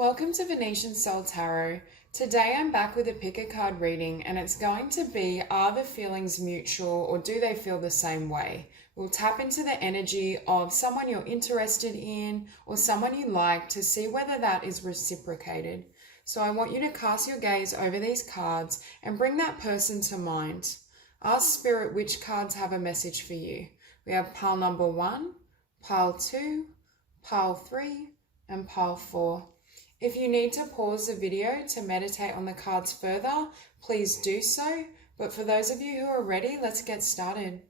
Welcome to Venusian Soul Tarot. Today I'm back with a pick a card reading and it's going to be, are the feelings mutual or do they feel the same way? We'll tap into the energy of someone you're interested in or someone you like to see whether that is reciprocated. So I want you to cast your gaze over these cards and bring that person to mind. Ask Spirit which cards have a message for you. We have pile number 1, pile 2, pile 3 and pile 4. If you need to pause the video to meditate on the cards further, please do so. But for those of you who are ready, let's get started.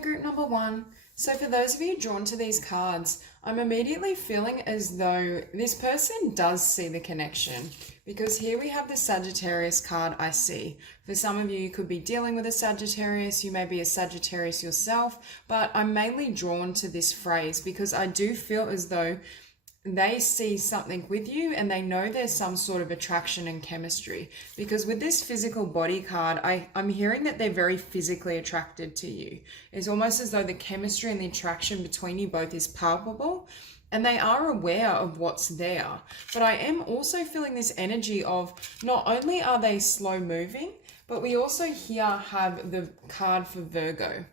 Group number 1. So for those of you drawn to these cards, I'm immediately feeling as though this person does see the connection. Because here we have the Sagittarius card I see. For some of you, you could be dealing with a Sagittarius, you may be a Sagittarius yourself, but I'm mainly drawn to this phrase because I do feel as though they see something with you and they know there's some sort of attraction and chemistry. Because with this physical body card, I'm hearing that they're very physically attracted to you. It's almost as though the chemistry and the attraction between you both is palpable and they are aware of what's there. But I am also feeling this energy of not only are they slow moving, but we also here have the card for Virgo.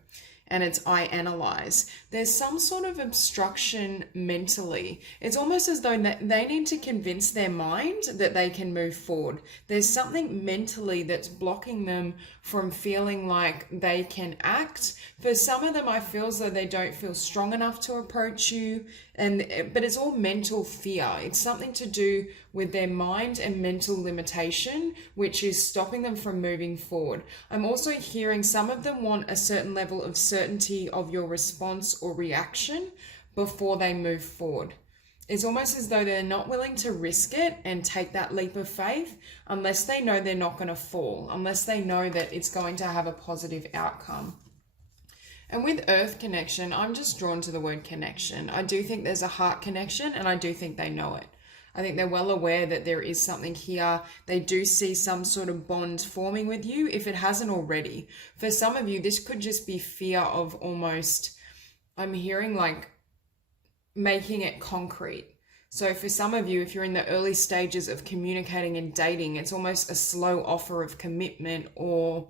And it's I analyze. There's some sort of obstruction mentally. It's almost as though they need to convince their mind that they can move forward. There's something mentally that's blocking them from feeling like they can act. For some of them, I feel as though they don't feel strong enough to approach you. But it's all mental fear. It's something to do with their mind and mental limitation, which is stopping them from moving forward. I'm also hearing some of them want a certain level of certainty of your response or reaction before they move forward. It's almost as though they're not willing to risk it and take that leap of faith unless they know they're not going to fall, unless they know that it's going to have a positive outcome. And with Earth connection, I'm just drawn to the word connection. I do think there's a heart connection and I do think they know it. I think they're well aware that there is something here. They do see some sort of bond forming with you if it hasn't already. For some of you, this could just be fear of almost, I'm hearing like making it concrete. So for some of you, if you're in the early stages of communicating and dating, it's almost a slow offer of commitment or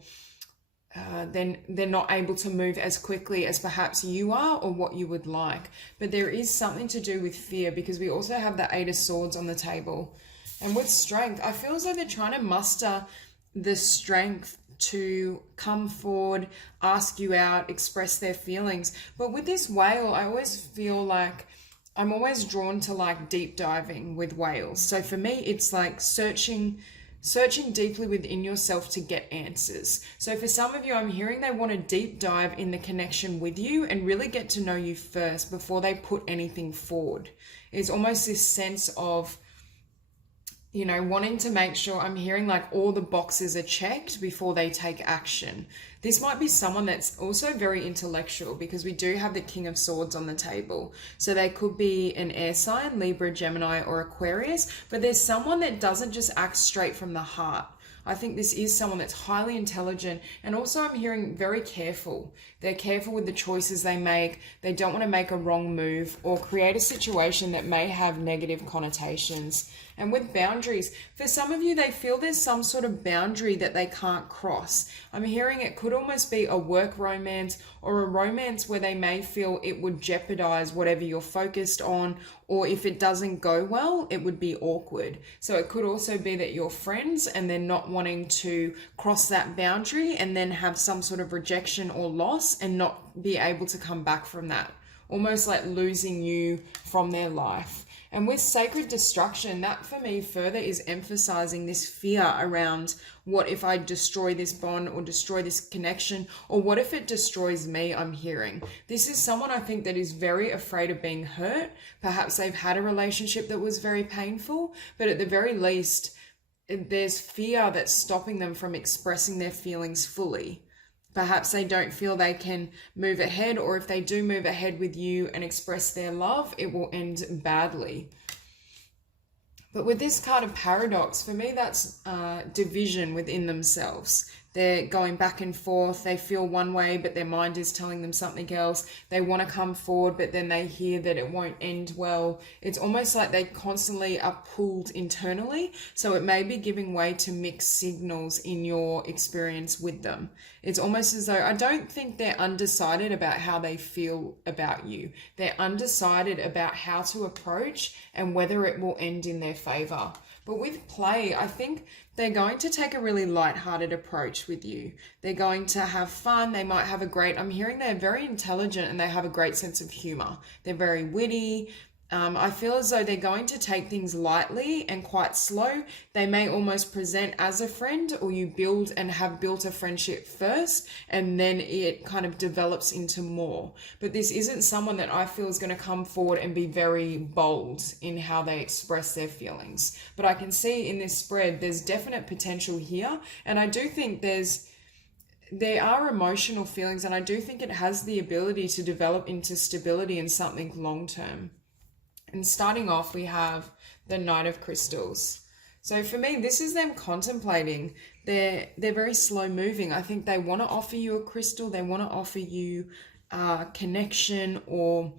then they're not able to move as quickly as perhaps you are or what you would like. But there is something to do with fear because we also have the 8 of Swords on the table. And with strength, I feel as though they're trying to muster the strength to come forward, ask you out, express their feelings. But with this whale, I always feel like I'm always drawn to like deep diving with whales. So for me, it's like searching deeply within yourself to get answers. So for some of you, I'm hearing they want to deep dive in the connection with you and really get to know you first before they put anything forward. It's almost this sense of, you know, wanting to make sure, I'm hearing like all the boxes are checked before they take action. This might be someone that's also very intellectual because we do have the King of Swords on the table. So they could be an air sign, Libra, Gemini, or Aquarius, but there's someone that doesn't just act straight from the heart. I think this is someone that's highly intelligent and also I'm hearing very careful. They're careful with the choices they make. They don't want to make a wrong move or create a situation that may have negative connotations. And with boundaries, for some of you, they feel there's some sort of boundary that they can't cross. I'm hearing it could almost be a work romance or a romance where they may feel it would jeopardize whatever you're focused on, or if it doesn't go well, it would be awkward. So it could also be that you're friends and they're not wanting to cross that boundary and then have some sort of rejection or loss and not be able to come back from that. Almost like losing you from their life. And with sacred destruction, that for me further is emphasizing this fear around what if I destroy this bond or destroy this connection, or what if it destroys me, I'm hearing. This is someone I think that is very afraid of being hurt. Perhaps they've had a relationship that was very painful, but at the very least, there's fear that's stopping them from expressing their feelings fully. Perhaps they don't feel they can move ahead, or if they do move ahead with you and express their love, it will end badly. But with this card of paradox, for me, that's division within themselves. they're going back and forth. They feel one way, but their mind is telling them something else. They want to come forward, but then they hear that it won't end well. It's almost like they constantly are pulled internally. So it may be giving way to mixed signals in your experience with them. It's almost as though, I don't think they're undecided about how they feel about you. They're undecided about how to approach and whether it will end in their favor. But with play, I think they're going to take a really lighthearted approach with you. They're going to have fun. They might have I'm hearing they're very intelligent and they have a great sense of humor. They're very witty. I feel as though they're going to take things lightly and quite slow. They may almost present as a friend, or you build and have built a friendship first, and then it kind of develops into more. But this isn't someone that I feel is going to come forward and be very bold in how they express their feelings. But I can see in this spread, there's definite potential here. And I do think there are emotional feelings, and I do think it has the ability to develop into stability and something long-term. And starting off, we have the Knight of Crystals. So for me, this is them contemplating. They're very slow moving. I think they want to offer you a crystal. They want to offer you connection or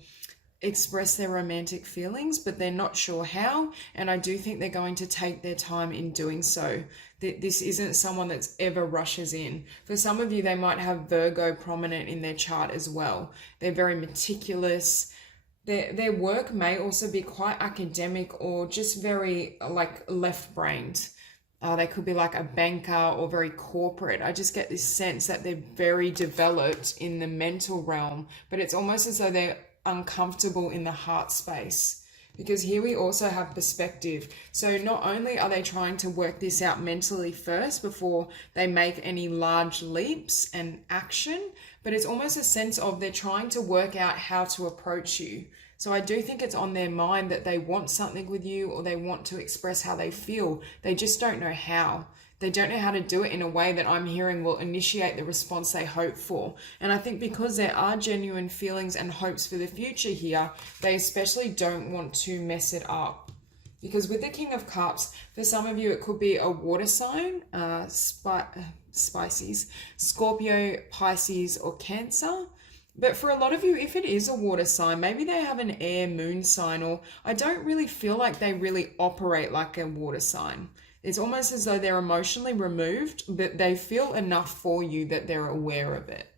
express their romantic feelings, but they're not sure how. And I do think they're going to take their time in doing so. This isn't someone that's ever rushes in. For some of you, they might have Virgo prominent in their chart as well. They're very meticulous. Their work may also be quite academic or just very left-brained. They could be like a banker or very corporate. I just get this sense that they're very developed in the mental realm, but it's almost as though they're uncomfortable in the heart space. Because here we also have perspective. So not only are they trying to work this out mentally first before they make any large leaps and action, but it's almost a sense of they're trying to work out how to approach you. So I do think it's on their mind that they want something with you, or they want to express how they feel. They just don't know how. They don't know how to do it in a way that I'm hearing will initiate the response they hope for. And I think because there are genuine feelings and hopes for the future here, they especially don't want to mess it up. Because with the King of Cups, for some of you, it could be a water sign, Pisces, Scorpio, Pisces, or Cancer. But for a lot of you, if it is a water sign, maybe they have an air moon sign, or I don't really feel like they really operate like a water sign. It's almost as though they're emotionally removed, but they feel enough for you that they're aware of it.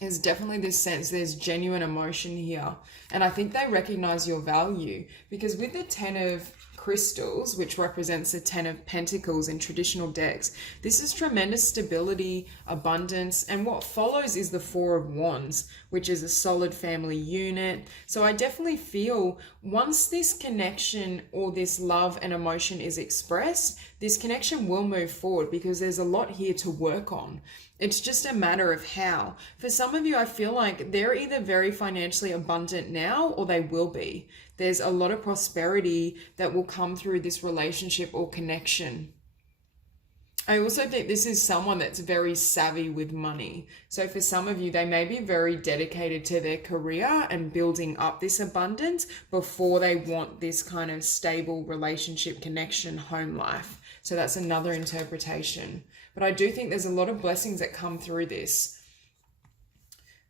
There's definitely this sense there's genuine emotion here. And I think they recognize your value, because with the 10 of Crystals, which represents the 10 of Pentacles in traditional decks, this is tremendous stability, abundance, and what follows is the 4 of Wands, which is a solid family unit. So I definitely feel once this connection or this love and emotion is expressed, this connection will move forward, because there's a lot here to work on. It's just a matter of how. For some of you, I feel like they're either very financially abundant now, or they will be. There's a lot of prosperity that will come through this relationship or connection. I also think this is someone that's very savvy with money. So for some of you, they may be very dedicated to their career and building up this abundance before they want this kind of stable relationship, connection, home life. So that's another interpretation. But I do think there's a lot of blessings that come through this.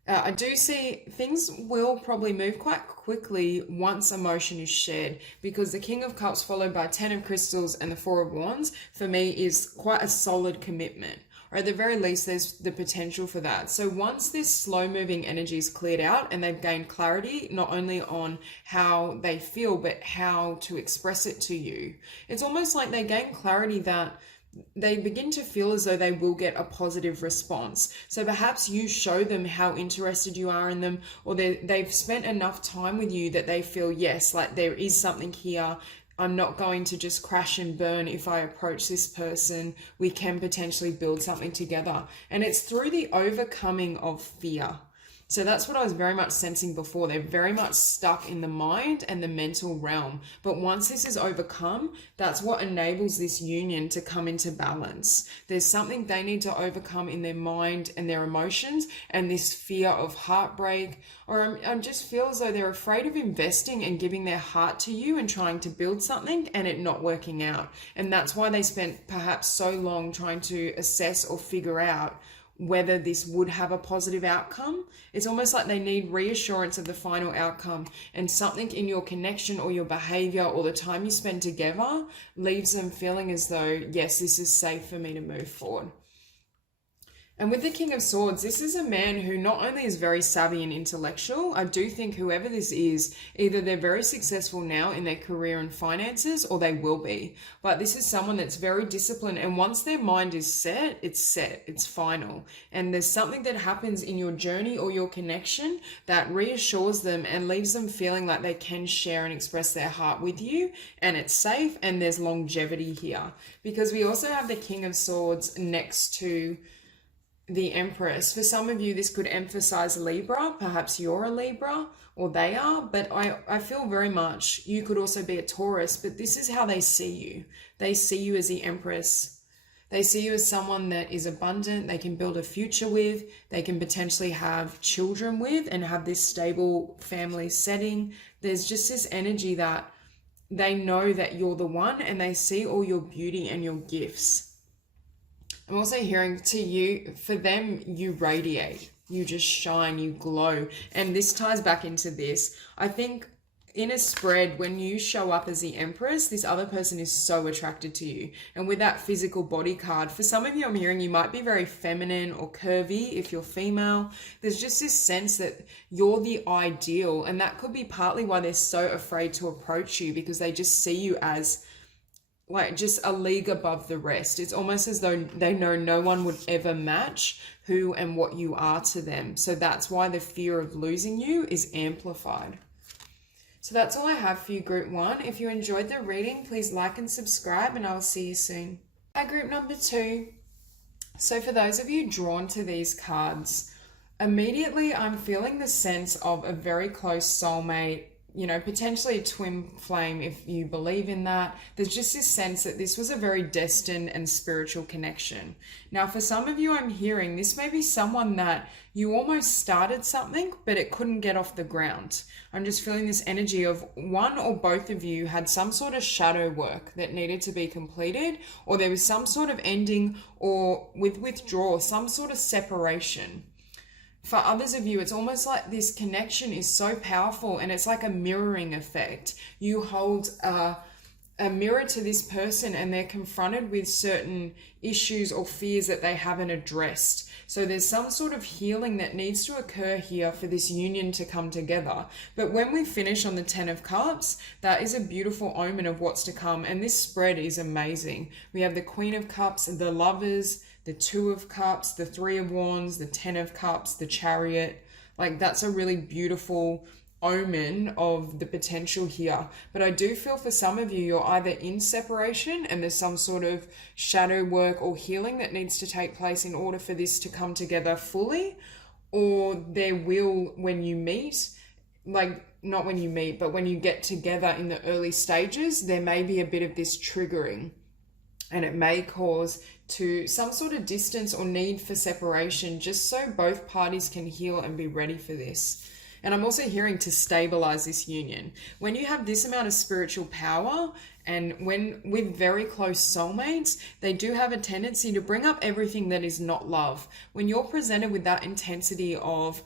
I do see things will probably move quite quickly once emotion is shared, because the King of Cups followed by 10 of Crystals and the 4 of Wands for me is quite a solid commitment, or at the very least there's the potential for that. So once this slow moving energy is cleared out and they've gained clarity not only on how they feel but how to express it to you, it's almost like they gain clarity that they begin to feel as though they will get a positive response. So perhaps you show them how interested you are in them, or they've spent enough time with you that they feel, yes, like there is something here. I'm not going to just crash and burn if I approach this person. We can potentially build something together. And it's through the overcoming of fear. So that's what I was very much sensing before. They're very much stuck in the mind and the mental realm. But once this is overcome, that's what enables this union to come into balance. There's something they need to overcome in their mind and their emotions, and this fear of heartbreak, or I just feel as though they're afraid of investing and giving their heart to you and trying to build something and it not working out. And that's why they spent perhaps so long trying to assess or figure out whether this would have a positive outcome. It's almost like they need reassurance of the final outcome, and something in your connection or your behavior or the time you spend together leaves them feeling as though, yes, this is safe for me to move forward. And with the King of Swords, this is a man who not only is very savvy and intellectual, I do think whoever this is, either they're very successful now in their career and finances, or they will be. But this is someone that's very disciplined, and once their mind is set, it's final. And there's something that happens in your journey or your connection that reassures them and leaves them feeling like they can share and express their heart with you, and it's safe, and there's longevity here. Because we also have the King of Swords next to the Empress. For some of you, this could emphasize Libra. Perhaps you're a Libra, or they are, but I feel very much you could also be a Taurus, but this is how they see you. They see you as the Empress. They see you as someone that is abundant, they can build a future with, they can potentially have children with and have this stable family setting. There's just this energy that they know that you're the one, and they see all your beauty and your gifts. I'm also hearing to you, for them, you radiate, you just shine, you glow. And this ties back into this. I think in a spread, when you show up as the Empress, this other person is so attracted to you. And with that physical body card, for some of you, I'm hearing you might be very feminine or curvy if you're female. There's just this sense that you're the ideal. And that could be partly why they're so afraid to approach you, because they just see you as like just a league above the rest. It's almost as though they know no one would ever match who and what you are to them. So that's why the fear of losing you is amplified. So that's all I have for you, Group 1. If you enjoyed the reading, please like and subscribe, and I will see you soon. Hi, Group number 2. So for those of you drawn to these cards, immediately I'm feeling the sense of a very close soulmate, you know, potentially a twin flame if you believe in that. There's just this sense that this was a very destined and spiritual connection. Now, for some of you, I'm hearing this may be someone that you almost started something, but it couldn't get off the ground. I'm just feeling this energy of one or both of you had some sort of shadow work that needed to be completed, or there was some sort of ending, or with withdrawal, some sort of separation. For others of you, it's almost like this connection is so powerful, and it's like a mirroring effect. You hold a mirror to this person, and they're confronted with certain issues or fears that they haven't addressed. So there's some sort of healing that needs to occur here for this union to come together. But when we finish on the 10 of Cups, that is a beautiful omen of what's to come. And this spread is amazing. We have the Queen of Cups, the Lovers, the 2 of Cups, the 3 of Wands, the 10 of Cups, the Chariot. Like, that's a really beautiful omen of the potential here. But I do feel for some of you, you're either in separation and there's some sort of shadow work or healing that needs to take place in order for this to come together fully, or there will, when you meet, like not when you meet, but when you get together in the early stages, there may be a bit of this triggering, and it may cause to some sort of distance or need for separation, just so both parties can heal and be ready for this. And I'm also hearing to stabilize this union. When you have this amount of spiritual power, and when with very close soulmates, they do have a tendency to bring up everything that is not love. When you're presented with that intensity of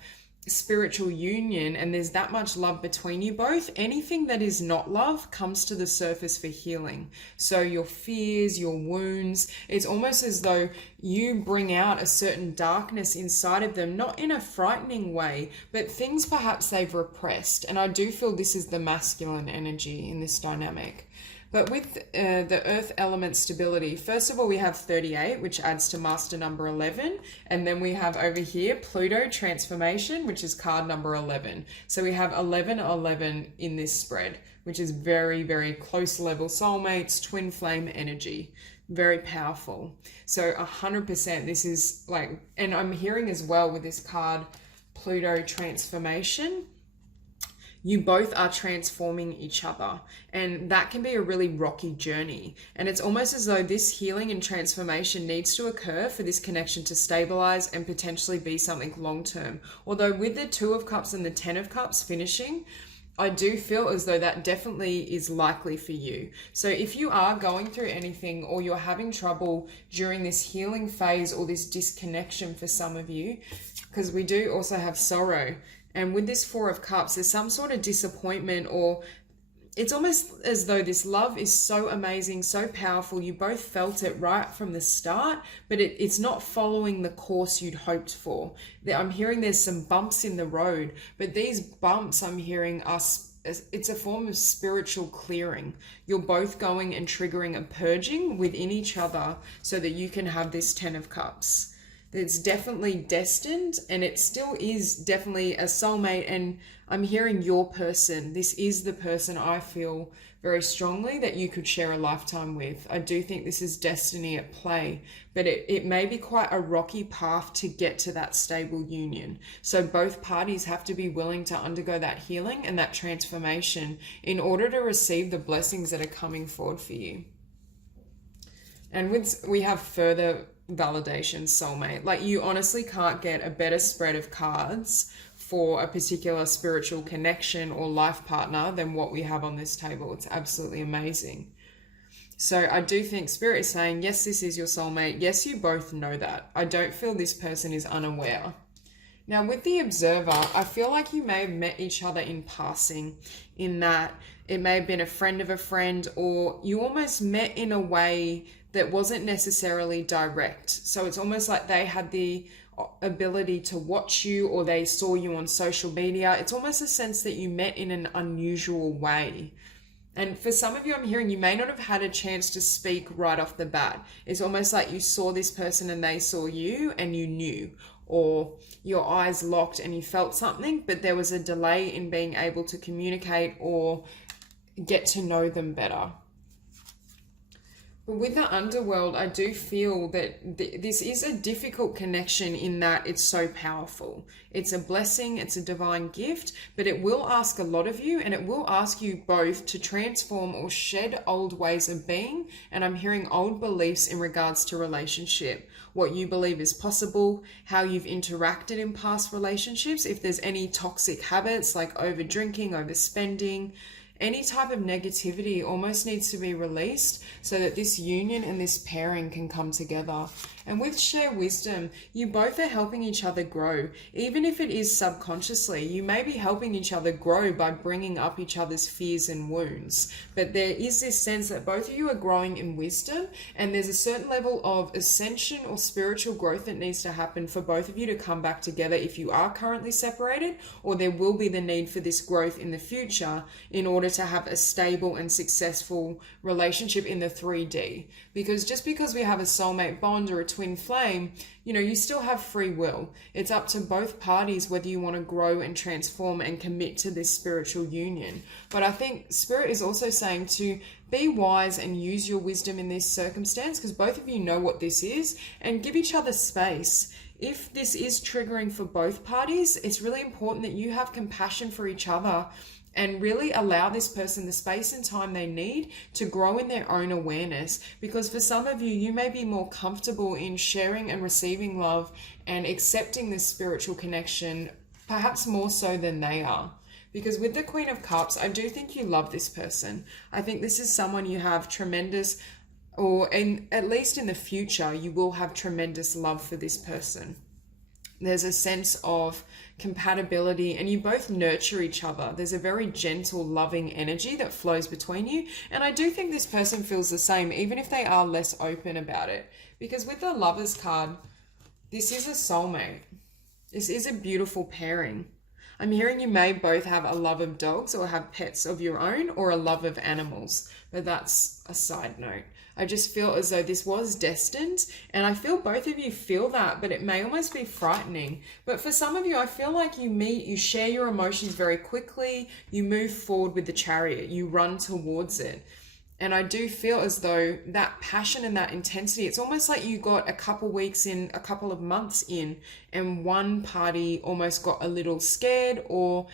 spiritual union and there's that much love between you both, anything that is not love comes to the surface for healing. So your fears, your wounds, it's almost as though you bring out a certain darkness inside of them, not in a frightening way, but things perhaps they've repressed. And I do feel this is the masculine energy in this dynamic. But with the earth element stability, first of all, we have 38, which adds to master number 11. And then we have over here, Pluto transformation, which is card number 11. So we have 11 in this spread, which is very, very close level soulmates, twin flame energy. Very powerful. So 100%, this is like, and I'm hearing as well with this card, Pluto transformation, you both are transforming each other, and that can be a really rocky journey. And it's almost as though this healing and transformation needs to occur for this connection to stabilize and potentially be something long term. Although with the Two of Cups and the Ten of Cups finishing, I do feel as though that definitely is likely for you. So if you are going through anything, or you're having trouble during this healing phase or this disconnection for some of you, because we do also have sorrow. And with this Four of Cups, there's some sort of disappointment, or it's almost as though this love is so amazing, so powerful. You both felt it right from the start, but it's not following the course you'd hoped for. I'm hearing there's some bumps in the road, but these bumps I'm hearing are, it's a form of spiritual clearing. You're both going and triggering a purging within each other so that you can have this Ten of Cups. It's definitely destined, and it still is definitely a soulmate. And I'm hearing your person. This is the person I feel very strongly that you could share a lifetime with. I do think this is destiny at play, but it may be quite a rocky path to get to that stable union. So both parties have to be willing to undergo that healing and that transformation in order to receive the blessings that are coming forward for you. And we have further validation, soulmate. Like, you honestly can't get a better spread of cards for a particular spiritual connection or life partner than what we have on this table. It's absolutely amazing. So I do think Spirit is saying, yes, this is your soulmate. Yes, you both know that. I don't feel this person is unaware. Now with the Observer, I feel like you may have met each other in passing, in that it may have been a friend of a friend, or you almost met in a way that wasn't necessarily direct. So it's almost like they had the ability to watch you, or they saw you on social media. It's almost a sense that you met in an unusual way. And for some of you, I'm hearing you may not have had a chance to speak right off the bat. It's almost like you saw this person and they saw you and you knew, or your eyes locked and you felt something, but there was a delay in being able to communicate or get to know them better. But with the underworld, I do feel that this is a difficult connection in that it's so powerful. It's a blessing, it's a divine gift, but it will ask a lot of you, and it will ask you both to transform or shed old ways of being. And I'm hearing old beliefs in regards to relationship, what you believe is possible, how you've interacted in past relationships, if there's any toxic habits like over drinking, overspending. Any type of negativity almost needs to be released so that this union and this pairing can come together. And with Share Wisdom, you both are helping each other grow. Even if it is subconsciously, you may be helping each other grow by bringing up each other's fears and wounds. But there is this sense that both of you are growing in wisdom, and there's a certain level of ascension or spiritual growth that needs to happen for both of you to come back together if you are currently separated, or there will be the need for this growth in the future in order to have a stable and successful relationship in the 3D. Because just because we have a soulmate bond or a twin flame, you know, you still have free will. It's up to both parties whether you want to grow and transform and commit to this spiritual union. But I think Spirit is also saying to be wise and use your wisdom in this circumstance, because both of you know what this is, and give each other space. If this is triggering for both parties, it's really important that you have compassion for each other and really allow this person the space and time they need to grow in their own awareness. Because for some of you, you may be more comfortable in sharing and receiving love and accepting this spiritual connection, perhaps more so than they are. Because with the Queen of Cups, I do think you love this person. I think this is someone you have tremendous, or at least in the future, you will have tremendous love for this person. There's a sense of compatibility, and you both nurture each other. There's a very gentle, loving energy that flows between you. And I do think this person feels the same, even if they are less open about it. Because with the Lovers card, this is a soulmate. This is a beautiful pairing. I'm hearing you may both have a love of dogs or have pets of your own, or a love of animals. But that's a side note. I just feel as though this was destined, and I feel both of you feel that, but it may almost be frightening. But for some of you, I feel like you meet, you share your emotions very quickly, you move forward with the Chariot, you run towards it. And I do feel as though that passion and that intensity, it's almost like you got a couple weeks in, a couple of months in, and one party almost got a little scared, or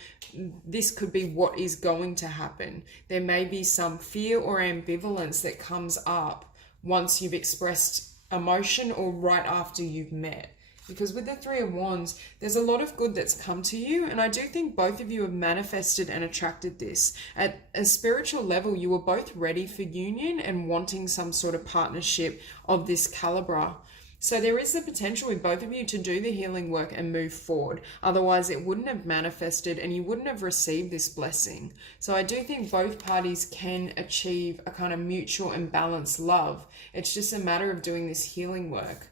this could be what is going to happen. There may be some fear or ambivalence that comes up once you've expressed emotion or right after you've met. Because with the Three of Wands, there's a lot of good that's come to you. And I do think both of you have manifested and attracted this. At a spiritual level, you were both ready for union and wanting some sort of partnership of this caliber. So there is the potential with both of you to do the healing work and move forward. Otherwise, it wouldn't have manifested and you wouldn't have received this blessing. So I do think both parties can achieve a kind of mutual and balanced love. It's just a matter of doing this healing work.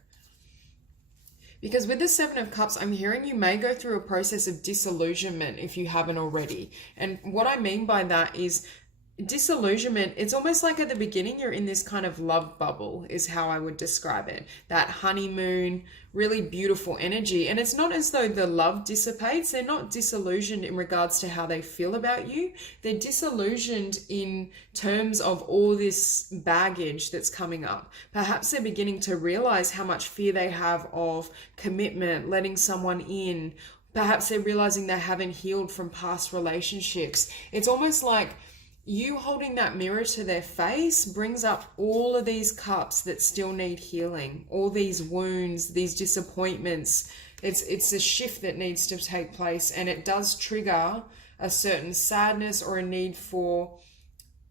Because with the Seven of Cups, I'm hearing you may go through a process of disillusionment if you haven't already. And what I mean by that is disillusionment, it's almost like at the beginning you're in this kind of love bubble is how I would describe it. That honeymoon, really beautiful energy. And it's not as though the love dissipates. They're not disillusioned in regards to how they feel about you. They're disillusioned in terms of all this baggage that's coming up. Perhaps they're beginning to realize how much fear they have of commitment, letting someone in. Perhaps they're realizing they haven't healed from past relationships. It's almost like you holding that mirror to their face brings up all of these cups that still need healing, all these wounds, these disappointments. It's a shift that needs to take place, and it does trigger a certain sadness or a need for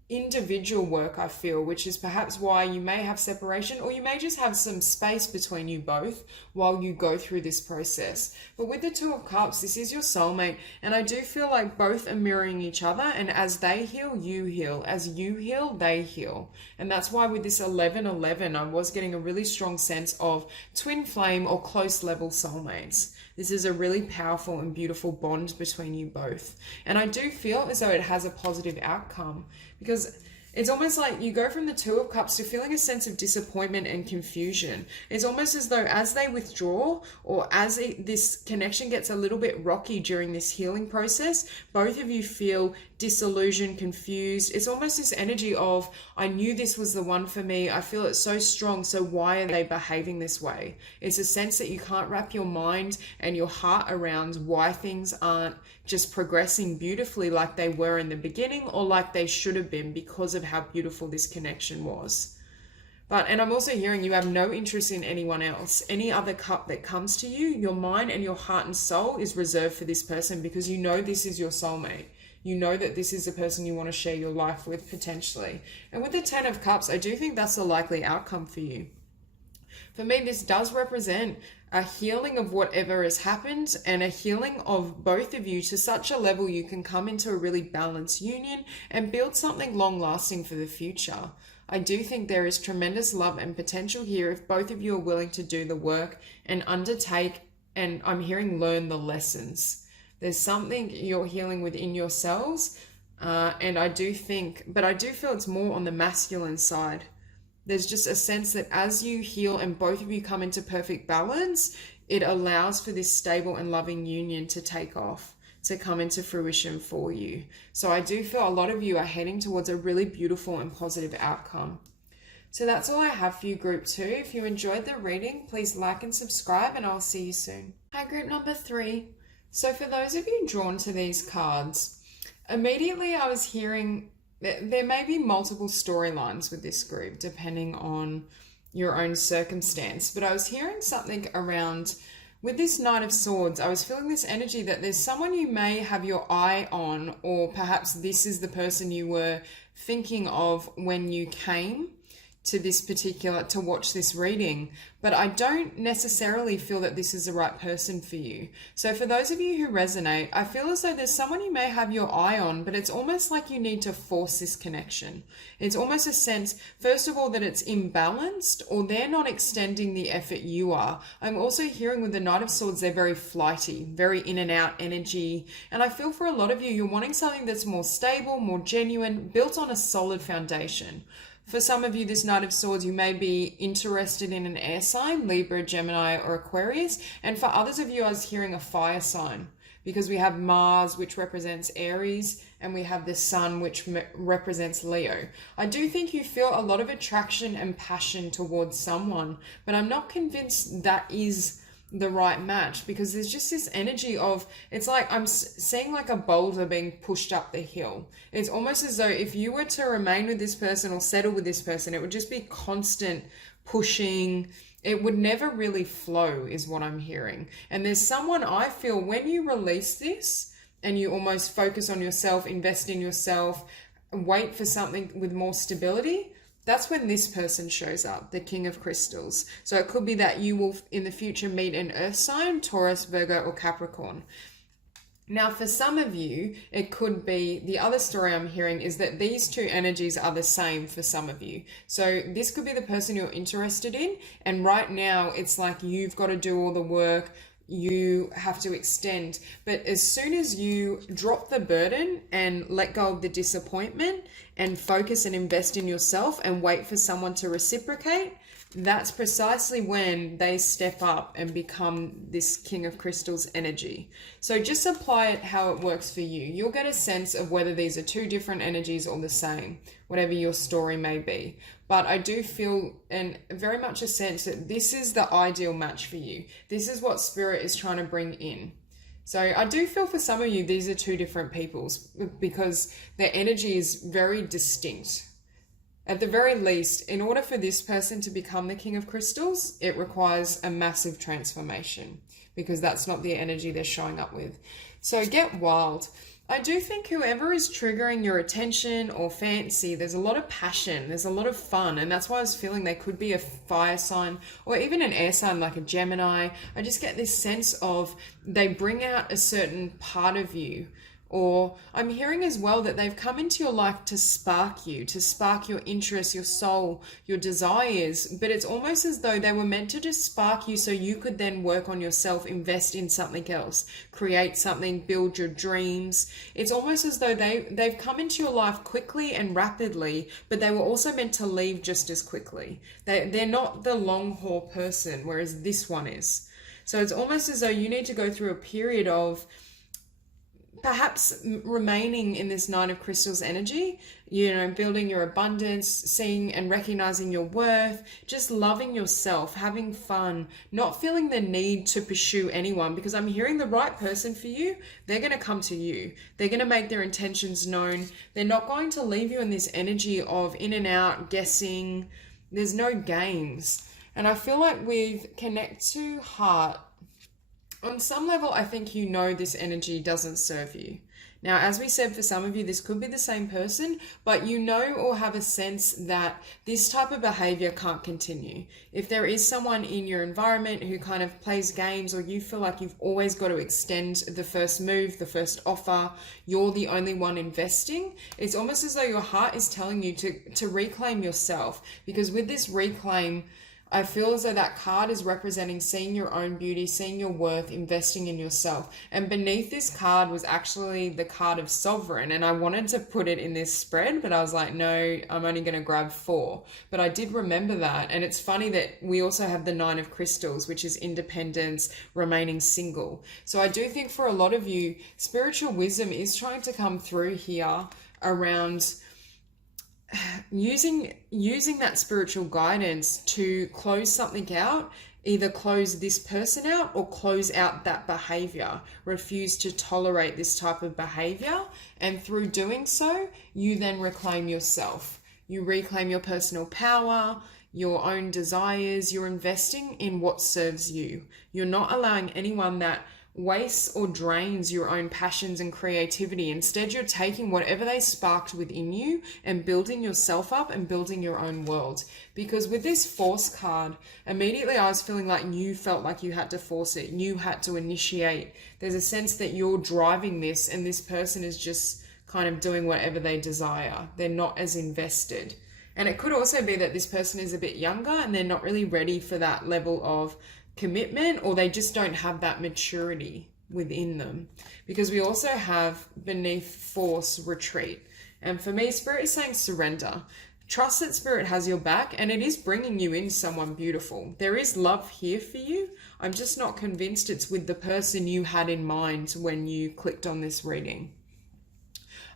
individual work, I feel, which is perhaps why you may have separation, or you may just have some space between you both while you go through this process. But with the Two of Cups, this is your soulmate, and I do feel like both are mirroring each other, and as they heal, you heal. As you heal, they heal. And that's why with this 11-11, I was getting a really strong sense of twin flame or close level soulmates. This is a really powerful and beautiful bond between you both. And I do feel as though it has a positive outcome, because it's almost like you go from the Two of Cups to feeling a sense of disappointment and confusion. It's almost as though as they withdraw, or as this connection gets a little bit rocky during this healing process, both of you feel disillusioned, confused. It's almost this energy of, I knew this was the one for me. I feel it's so strong. So why are they behaving this way? It's a sense that you can't wrap your mind and your heart around why things aren't just progressing beautifully like they were in the beginning, or like they should have been because of how beautiful this connection was. And I'm also hearing you have no interest in anyone else. Any other cup that comes to you, your mind and your heart and soul is reserved for this person, because you know this is your soulmate. You know that this is the person you want to share your life with potentially. And with the Ten of Cups, I do think that's a likely outcome for you. For me, this does represent a healing of whatever has happened, and a healing of both of you to such a level you can come into a really balanced union and build something long lasting for the future. I do think there is tremendous love and potential here if both of you are willing to do the work and undertake, and I'm hearing learn the lessons. There's something you're healing within yourselves, and I do feel it's more on the masculine side. There's just a sense that as you heal and both of you come into perfect balance, it allows for this stable and loving union to take off, to come into fruition for you. So I do feel a lot of you are heading towards a really beautiful and positive outcome. So that's all I have for you, Group 2. If you enjoyed the reading, please like and subscribe, and I'll see you soon. Hi, Group number 3. So for those of you drawn to these cards, immediately I was hearing there may be multiple storylines with this group depending on your own circumstance, but I was hearing something around with this Knight of Swords. I was feeling this energy that there's someone you may have your eye on, or perhaps this is the person you were thinking of when you came to watch this reading, but I don't necessarily feel that this is the right person for you. So for those of you who resonate, I feel as though there's someone you may have your eye on, but it's almost like you need to force this connection. It's almost a sense, first of all, that it's imbalanced, or they're not extending the effort you are. I'm also hearing with the Knight of Swords, they're very flighty, very in and out energy. And I feel for a lot of you, you're wanting something that's more stable, more genuine, built on a solid foundation. For some of you, this Knight of Swords, you may be interested in an air sign, Libra, Gemini, or Aquarius. And for others of you, I was hearing a fire sign. because we have Mars, which represents Aries, and we have the Sun, which represents Leo. I do think you feel a lot of attraction and passion towards someone, but I'm not convinced that is the right match, because there's just this energy of, it's like I'm seeing like a boulder being pushed up the hill. It's almost as though if you were to remain with this person or settle with this person, it would just be constant pushing. It would never really flow, is what I'm hearing. And there's someone, I feel, when you release this and you almost focus on yourself, invest in yourself, wait for something with more stability, that's when this person shows up, the King of Crystals. So it could be that you will in the future meet an earth sign, Taurus, Virgo, or Capricorn. Now, for some of you, it could be, the other story I'm hearing is that these two energies are the same for some of you. So this could be the person you're interested in. And right now, it's like you've got to do all the work. You have to extend. But as soon as you drop the burden and let go of the disappointment and focus and invest in yourself and wait for someone to reciprocate, that's precisely when they step up and become this King of Crystals energy. So just apply it how it works for you. You'll get a sense of whether these are two different energies or the same, whatever your story may be. But I do feel very much a sense that this is the ideal match for you. This is what Spirit is trying to bring in. So I do feel for some of you, these are two different peoples because their energy is very distinct. At the very least, in order for this person to become the King of Crystals, it requires a massive transformation because that's not the energy they're showing up with. So get wild. I do think whoever is triggering your attention or fancy, there's a lot of passion, there's a lot of fun, and that's why I was feeling they could be a fire sign or even an air sign like a Gemini. I just get this sense of they bring out a certain part of you. Or I'm hearing as well that they've come into your life to spark you, to spark your interests, your soul, your desires. But it's almost as though they were meant to just spark you so you could then work on yourself, invest in something else, create something, build your dreams. It's almost as though they've come into your life quickly and rapidly, but they were also meant to leave just as quickly. They're not the long haul person, whereas this one is. So it's almost as though you need to go through a period of perhaps remaining in this Nine of Crystals energy, building your abundance, seeing and recognizing your worth, just loving yourself, having fun, not feeling the need to pursue anyone, because I'm hearing the right person for you, they're going to come to you. They're going to make their intentions known. They're not going to leave you in this energy of in and out, guessing. There's no games. And I feel like with Connect to Heart, on some level, I think this energy doesn't serve you. Now, as we said, for some of you, this could be the same person, but or have a sense that this type of behavior can't continue. If there is someone in your environment who kind of plays games, or you feel like you've always got to extend the first move, the first offer, you're the only one investing, it's almost as though your heart is telling you to reclaim yourself. Because with this reclaim, I feel as though that card is representing seeing your own beauty, seeing your worth, investing in yourself. And beneath this card was actually the card of Sovereign. And I wanted to put it in this spread, but I was like, no, I'm only going to grab 4. But I did remember that. And it's funny that we also have the Nine of Crystals, which is independence, remaining single. So I do think for a lot of you, spiritual wisdom is trying to come through here around using that spiritual guidance to close something out, either close this person out or close out that behavior, refuse to tolerate this type of behavior. And through doing so, you then reclaim yourself. You reclaim your personal power, your own desires. You're investing in what serves you. You're not allowing anyone that wastes or drains your own passions and creativity. Instead, you're taking whatever they sparked within you and building yourself up and building your own world. Because with this Force card, immediately I was feeling like you felt like you had to force it. You had to initiate. There's a sense that you're driving this and this person is just kind of doing whatever they desire. They're not as invested. And it could also be that this person is a bit younger and they're not really ready for that level of commitment, or they just don't have that maturity within them. Because we also have beneath Force, Retreat. And for me, Spirit is saying surrender. trust that Spirit has your back, and it is bringing you in someone beautiful. There is love here for you. I'm just not convinced it's with the person you had in mind when you clicked on this reading.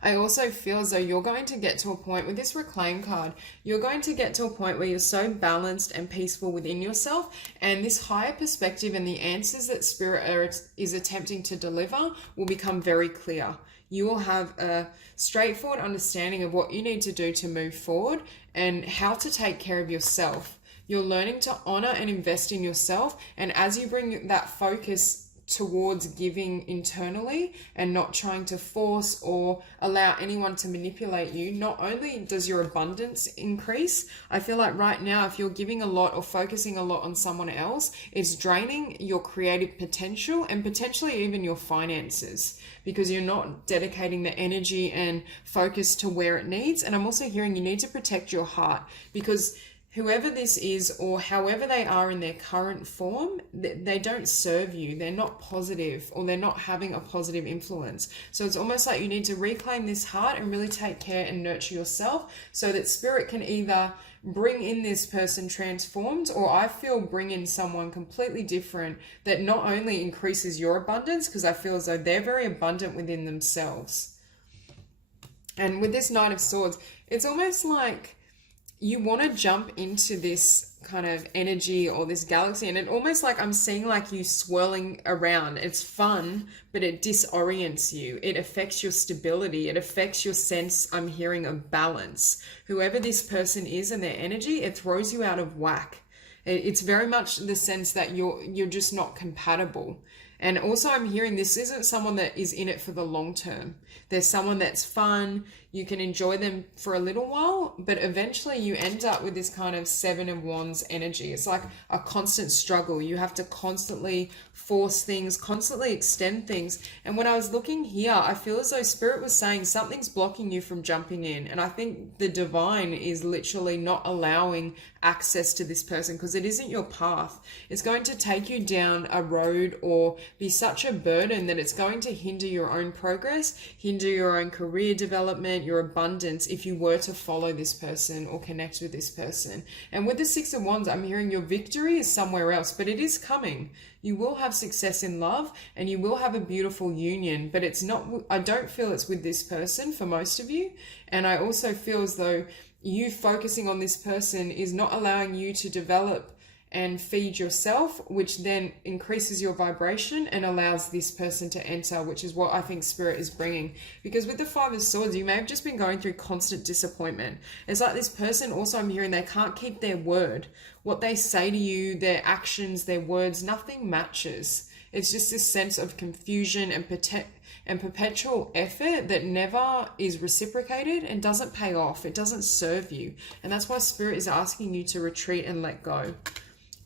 I also feel as though you're going to get to a point with this Reclaim card, you're going to get to a point where you're so balanced and peaceful within yourself, and this higher perspective and the answers that Spirit is attempting to deliver will become very clear. You will have a straightforward understanding of what you need to do to move forward and how to take care of yourself. You're learning to honor and invest in yourself, and as you bring that focus towards giving internally and not trying to force or allow anyone to manipulate you, not only does your abundance increase, I feel like right now if you're giving a lot or focusing a lot on someone else, it's draining your creative potential and potentially even your finances, because you're not dedicating the energy and focus to where it needs. And I'm also hearing you need to protect your heart, because whoever this is or however they are in their current form, they don't serve you. They're not positive, or they're not having a positive influence. So it's almost like you need to reclaim this heart and really take care and nurture yourself so that Spirit can either bring in this person transformed, or I feel bring in someone completely different that not only increases your abundance, because I feel as though they're very abundant within themselves. And with this Knight of Swords, it's almost like you want to jump into this kind of energy or this galaxy, and it almost like I'm seeing like you swirling around. It's fun, but it disorients you. It affects your stability. It affects your sense, I'm hearing, of balance. Whoever this person is and their energy, it throws you out of whack. It's very much the sense that you're just not compatible. And also I'm hearing this isn't someone that is in it for the long term. There's someone that's fun, you can enjoy them for a little while, but eventually you end up with this kind of Seven of Wands energy. It's like a constant struggle. You have to constantly force things, constantly extend things. And when I was looking here, I feel as though Spirit was saying something's blocking you from jumping in. And I think the divine is literally not allowing access to this person because it isn't your path. It's going to take you down a road or be such a burden that it's going to hinder your own progress, hinder your own career development, your abundance, if you were to follow this person or connect with this person. And with the Six of Wands, I'm hearing your victory is somewhere else, but it is coming. You will have success in love and you will have a beautiful union, but it's not, I don't feel it's with this person for most of you. And I also feel as though you focusing on this person is not allowing you to develop and feed yourself, which then increases your vibration and allows this person to enter, which is what I think Spirit is bringing. Because with the Five of Swords, you may have just been going through constant disappointment. It's like this person also, I'm hearing, they can't keep their word. What they say to you, their actions, their words, nothing matches. It's just this sense of confusion and perpetual effort that never is reciprocated and doesn't pay off. It doesn't serve you. And that's why Spirit is asking you to retreat and let go,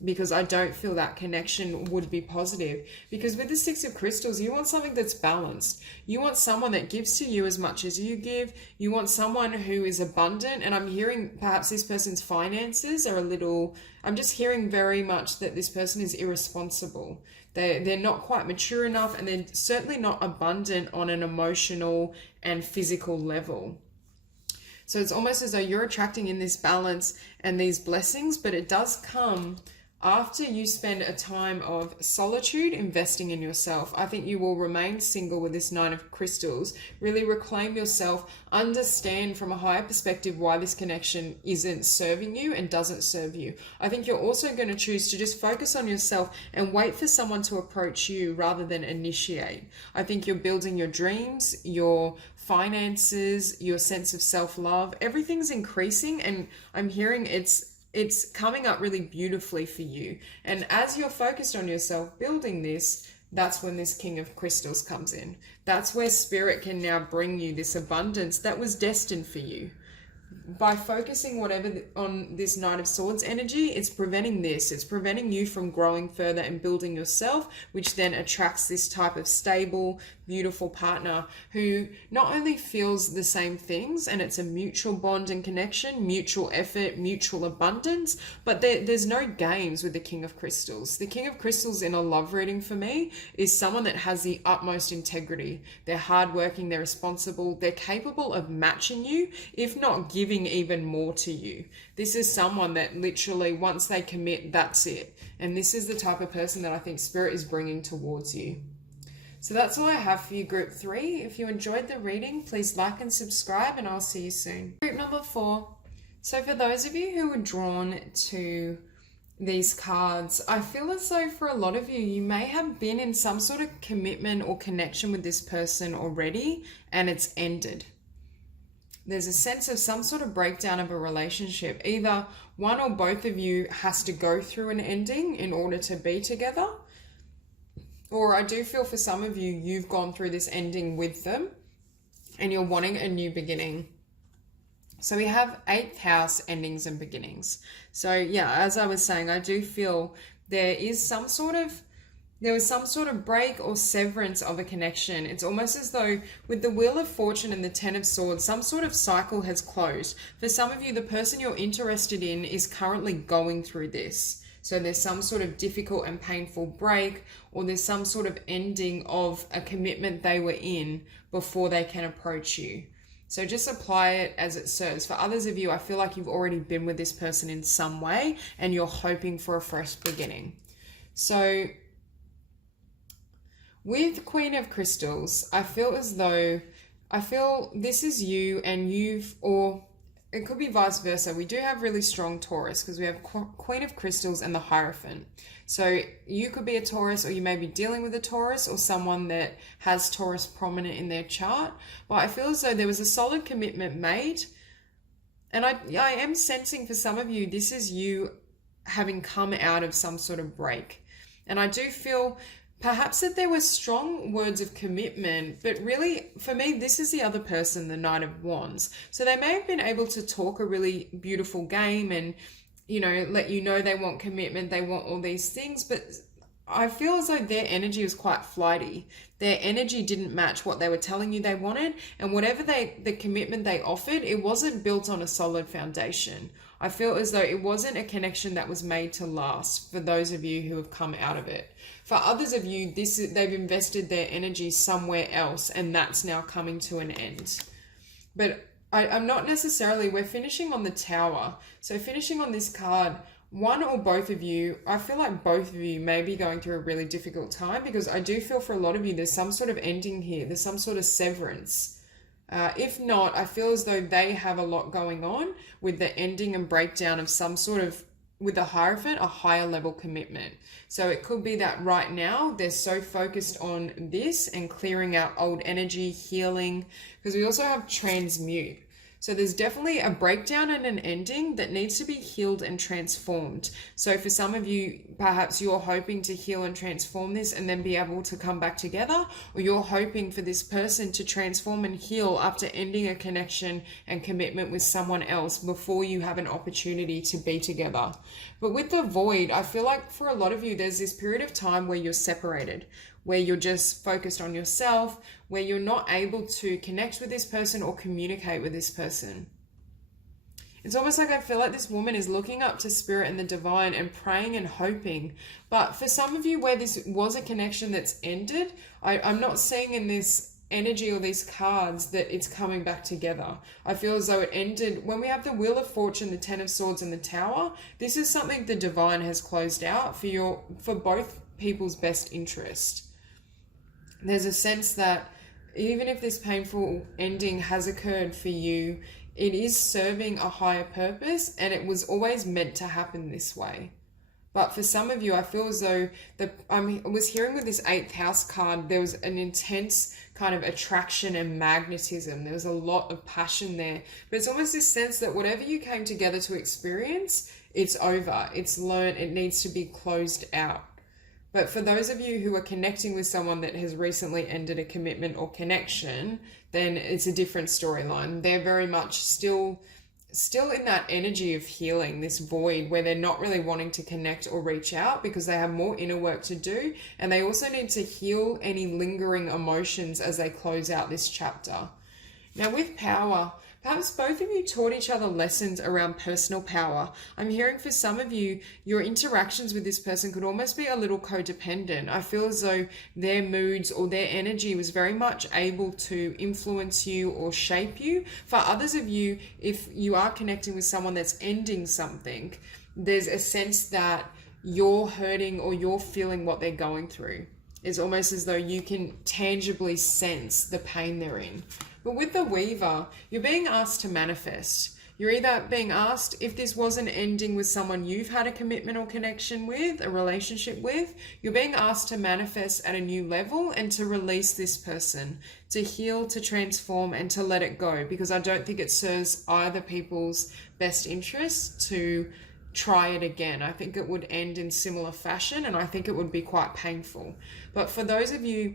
because I don't feel that connection would be positive. Because with the Six of Crystals, you want something that's balanced. You want someone that gives to you as much as you give. You want someone who is abundant. And I'm hearing perhaps this person's finances are a little, I'm just hearing very much that this person is irresponsible. They're not quite mature enough, and they're certainly not abundant on an emotional and physical level. So it's almost as though you're attracting in this balance and these blessings, but it does come after you spend a time of solitude investing in yourself. I think you will remain single with this Nine of Crystals. Really reclaim yourself, understand from a higher perspective why this connection isn't serving you and doesn't serve you. I think you're also going to choose to just focus on yourself and wait for someone to approach you rather than initiate. I think you're building your dreams, your finances, your sense of self-love. Everything's increasing, and I'm hearing it's coming up really beautifully for you. And as you're focused on yourself building this, that's when this King of Crystals comes in. That's where Spirit can now bring you this abundance that was destined for you. By focusing on this Knight of Swords energy, it's preventing this. It's preventing you from growing further and building yourself, which then attracts this type of stable, beautiful partner who not only feels the same things, and it's a mutual bond and connection, mutual effort, mutual abundance, but there's no games with the King of Crystals. The King of Crystals in a love reading for me is someone that has the utmost integrity. They're hardworking, they're responsible, they're capable of matching you, if not giving even more to you. This is someone that literally, once they commit, that's it. And this is the type of person that I think Spirit is bringing towards you. So that's all I have for you, Group 3. If you enjoyed the reading, please like and subscribe, and I'll see you soon. Group number 4. So for those of you who are drawn to these cards, I feel as though for a lot of you, you may have been in some sort of commitment or connection with this person already, and it's ended. There's a sense of some sort of breakdown of a relationship. Either one or both of you has to go through an ending in order to be together. Or I do feel for some of you, you've gone through this ending with them and you're wanting a new beginning. So we have 8th house, endings and beginnings. So yeah, as I was saying, I do feel there was some sort of break or severance of a connection. It's almost as though with the Wheel of Fortune and the 10 of Swords, some sort of cycle has closed. For some of you, the person you're interested in is currently going through this. So there's some sort of difficult and painful break, or there's some sort of ending of a commitment they were in before they can approach you. So just apply it as it serves. For others of you, I feel like you've already been with this person in some way and you're hoping for a fresh beginning. So with Queen of Crystals, I feel this is you and or it could be vice versa. We do have really strong Taurus because we have Queen of Crystals and the Hierophant. So you could be a Taurus, or you may be dealing with a Taurus or someone that has Taurus prominent in their chart. But I feel as though there was a solid commitment made. And I am sensing for some of you, this is you having come out of some sort of break. And I do feel perhaps that there were strong words of commitment, but really, for me, this is the other person, the Knight of Wands. So they may have been able to talk a really beautiful game and, let you know they want commitment, they want all these things, but I feel as though their energy was quite flighty. Their energy didn't match what they were telling you they wanted, and whatever the commitment they offered, it wasn't built on a solid foundation. I feel as though it wasn't a connection that was made to last for those of you who have come out of it. For others of you, they've invested their energy somewhere else and that's now coming to an end. But I'm not necessarily, we're finishing on the Tower. So finishing on this card, one or both of you, I feel like both of you may be going through a really difficult time, because I do feel for a lot of you, there's some sort of ending here. There's some sort of severance. If not, I feel as though they have a lot going on with the ending and breakdown of some sort of, with the Hierophant, a higher level commitment. So it could be that right now they're so focused on this and clearing out old energy, healing, because we also have transmute. So there's definitely a breakdown and an ending that needs to be healed and transformed. So for some of you, perhaps you're hoping to heal and transform this and then be able to come back together, or you're hoping for this person to transform and heal after ending a connection and commitment with someone else before you have an opportunity to be together. But with the Void, I feel like for a lot of you, there's this period of time where you're separated, where you're just focused on yourself, where you're not able to connect with this person or communicate with this person. It's almost like I feel like this woman is looking up to Spirit and the divine and praying and hoping. But for some of you where this was a connection that's ended, I'm not seeing in this energy or these cards that it's coming back together. I feel as though it ended when we have the Wheel of Fortune, the 10 of Swords and the Tower. This is something the divine has closed out for both people's best interest. There's a sense that even if this painful ending has occurred for you, it is serving a higher purpose, and it was always meant to happen this way. But for some of you, I feel as though I was hearing with this 8th house card, there was an intense kind of attraction and magnetism. There was a lot of passion there. But it's almost this sense that whatever you came together to experience, it's over. It's learned. It needs to be closed out. But for those of you who are connecting with someone that has recently ended a commitment or connection, then it's a different storyline. They're very much still still in that energy of healing, this void where they're not really wanting to connect or reach out because they have more inner work to do, and they also need to heal any lingering emotions as they close out this chapter. Now with power, perhaps both of you taught each other lessons around personal power. I'm hearing for some of you, your interactions with this person could almost be a little codependent. I feel as though their moods or their energy was very much able to influence you or shape you. For others of you, if you are connecting with someone that's ending something, there's a sense that you're hurting or you're feeling what they're going through. It's almost as though you can tangibly sense the pain they're in. But with the Weaver, you're being asked to manifest. You're either being asked if this was an ending with someone you've had a commitment or connection with, a relationship with, you're being asked to manifest at a new level and to release this person, to heal, to transform, and to let it go. Because I don't think it serves either people's best interests to try it again. I think it would end in similar fashion, and I think it would be quite painful. But for those of you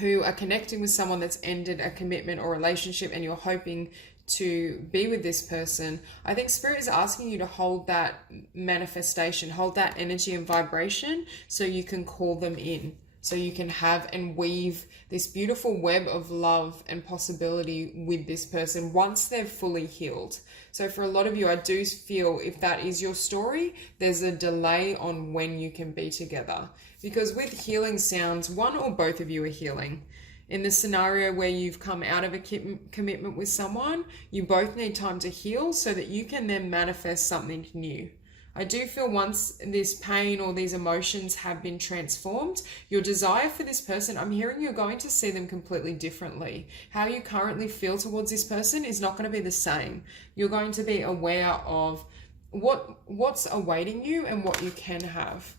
who are connecting with someone that's ended a commitment or relationship and you're hoping to be with this person, I think Spirit is asking you to hold that manifestation, hold that energy and vibration so you can call them in, so you can have and weave this beautiful web of love and possibility with this person once they're fully healed. So for a lot of you, I do feel if that is your story, there's a delay on when you can be together. Because with healing sounds, one or both of you are healing. In the scenario where you've come out of a commitment with someone, you both need time to heal so that you can then manifest something new. I do feel once this pain or these emotions have been transformed, your desire for this person, I'm hearing you're going to see them completely differently. How you currently feel towards this person is not going to be the same. You're going to be aware of what's awaiting you and what you can have.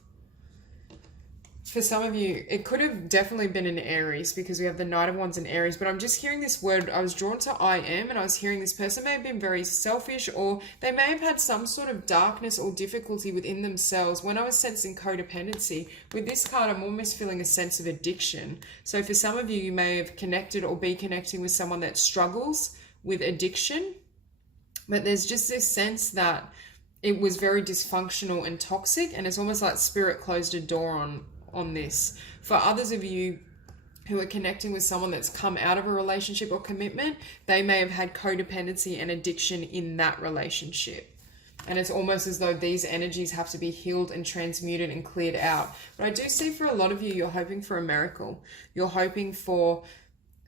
For some of you, it could have definitely been an Aries because we have the Knight of Wands in Aries, but I'm just hearing this word. I was drawn to I am, and I was hearing this person may have been very selfish, or they may have had some sort of darkness or difficulty within themselves. When I was sensing codependency, with this card, I'm almost feeling a sense of addiction. So for some of you, you may have connected or be connecting with someone that struggles with addiction, but there's just this sense that it was very dysfunctional and toxic, and it's almost like Spirit closed a door on this. For others of you who are connecting with someone that's come out of a relationship or commitment, they may have had codependency and addiction in that relationship. And it's almost as though these energies have to be healed and transmuted and cleared out. But I do see for a lot of you, you're hoping for a miracle. You're hoping for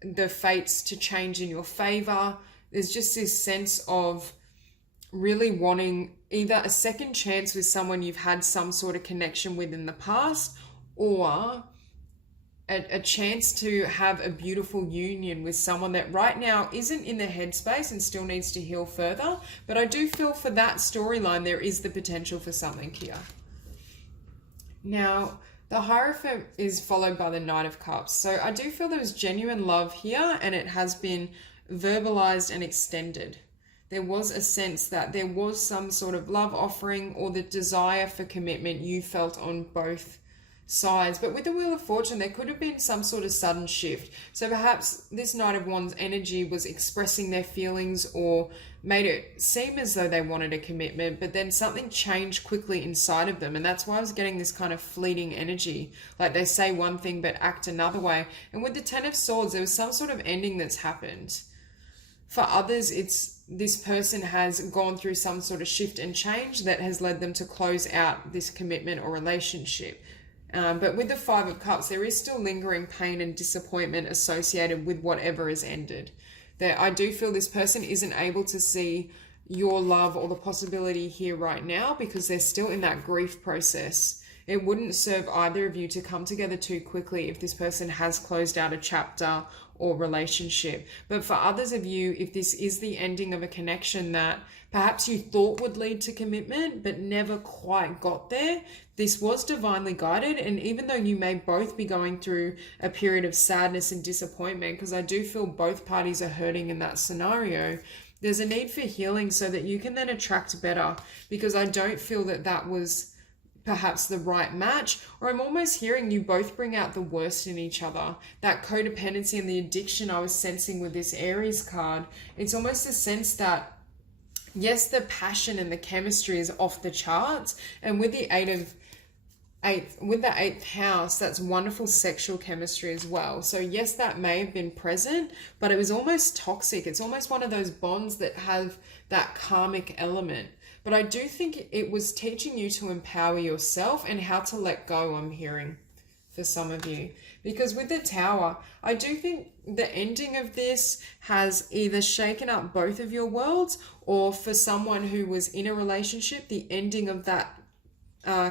the fates to change in your favor. There's just this sense of really wanting either a second chance with someone you've had some sort of connection with in the past, or a chance to have a beautiful union with someone that right now isn't in the headspace and still needs to heal further. But I do feel for that storyline, there is the potential for something here. Now, the Hierophant is followed by the Knight of Cups. So I do feel there was genuine love here, and it has been verbalized and extended. There was a sense that there was some sort of love offering or the desire for commitment you felt on both sides. But with the Wheel of Fortune, there could have been some sort of sudden shift. So perhaps this Knight of Wands energy was expressing their feelings or made it seem as though they wanted a commitment, but then something changed quickly inside of them. And that's why I was getting this kind of fleeting energy. Like they say one thing but act another way. And with the Ten of Swords, there was some sort of ending that's happened. For others, it's this person has gone through some sort of shift and change that has led them to close out this commitment or relationship. But with the Five of Cups, there is still lingering pain and disappointment associated with whatever has ended. That I do feel this person isn't able to see your love or the possibility here right now because they're still in that grief process. It wouldn't serve either of you to come together too quickly if this person has closed out a chapter or relationship. But for others of you, if this is the ending of a connection that perhaps you thought would lead to commitment but never quite got there, this was divinely guided. And even though you may both be going through a period of sadness and disappointment, because I do feel both parties are hurting in that scenario, there's a need for healing so that you can then attract better, because I don't feel that that was perhaps the right match, or I'm almost hearing you both bring out the worst in each other. That codependency and the addiction I was sensing with this Aries card, it's almost a sense that Yes, the passion and the chemistry is off the charts. And with the eighth house, that's wonderful sexual chemistry as well. So yes, that may have been present, but it was almost toxic. It's almost one of those bonds that have that karmic element. But I do think it was teaching you to empower yourself and how to let go, I'm hearing, for some of you. Because with the Tower, I do think the ending of this has either shaken up both of your worlds, or for someone who was in a relationship, the ending of that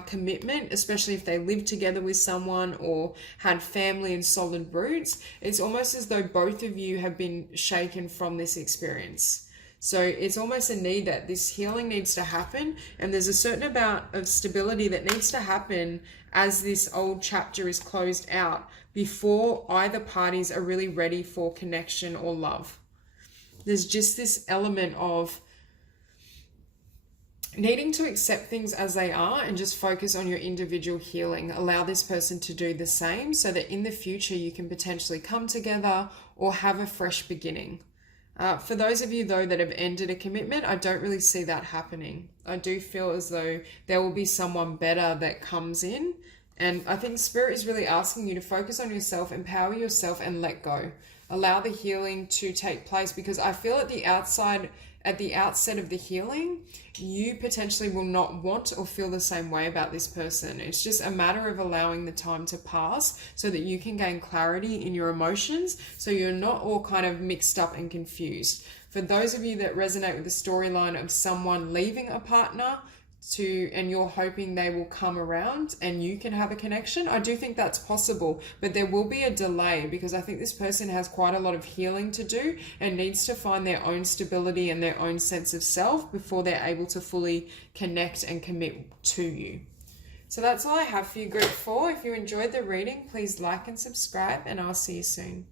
commitment, especially if they lived together with someone or had family and solid roots, it's almost as though both of you have been shaken from this experience. So it's almost a need that this healing needs to happen, and there's a certain amount of stability that needs to happen as this old chapter is closed out before either parties are really ready for connection or love. There's just this element of needing to accept things as they are and just focus on your individual healing. Allow this person to do the same so that in the future you can potentially come together or have a fresh beginning. For those of you, though, that have ended a commitment, I don't really see that happening. I do feel as though there will be someone better that comes in. And I think Spirit is really asking you to focus on yourself, empower yourself, and let go. Allow the healing to take place, because I feel at the outset of the healing, you potentially will not want or feel the same way about this person. It's just a matter of allowing the time to pass so that you can gain clarity in your emotions, so you're not all kind of mixed up and confused. For those of you that resonate with the storyline of someone leaving a partner and you're hoping they will come around and you can have a connection, I do think that's possible, but there will be a delay, because I think this person has quite a lot of healing to do and needs to find their own stability and their own sense of self before they're able to fully connect and commit to you. So that's all I have for you, Group 4. If you enjoyed the reading, please like and subscribe, and I'll see you soon.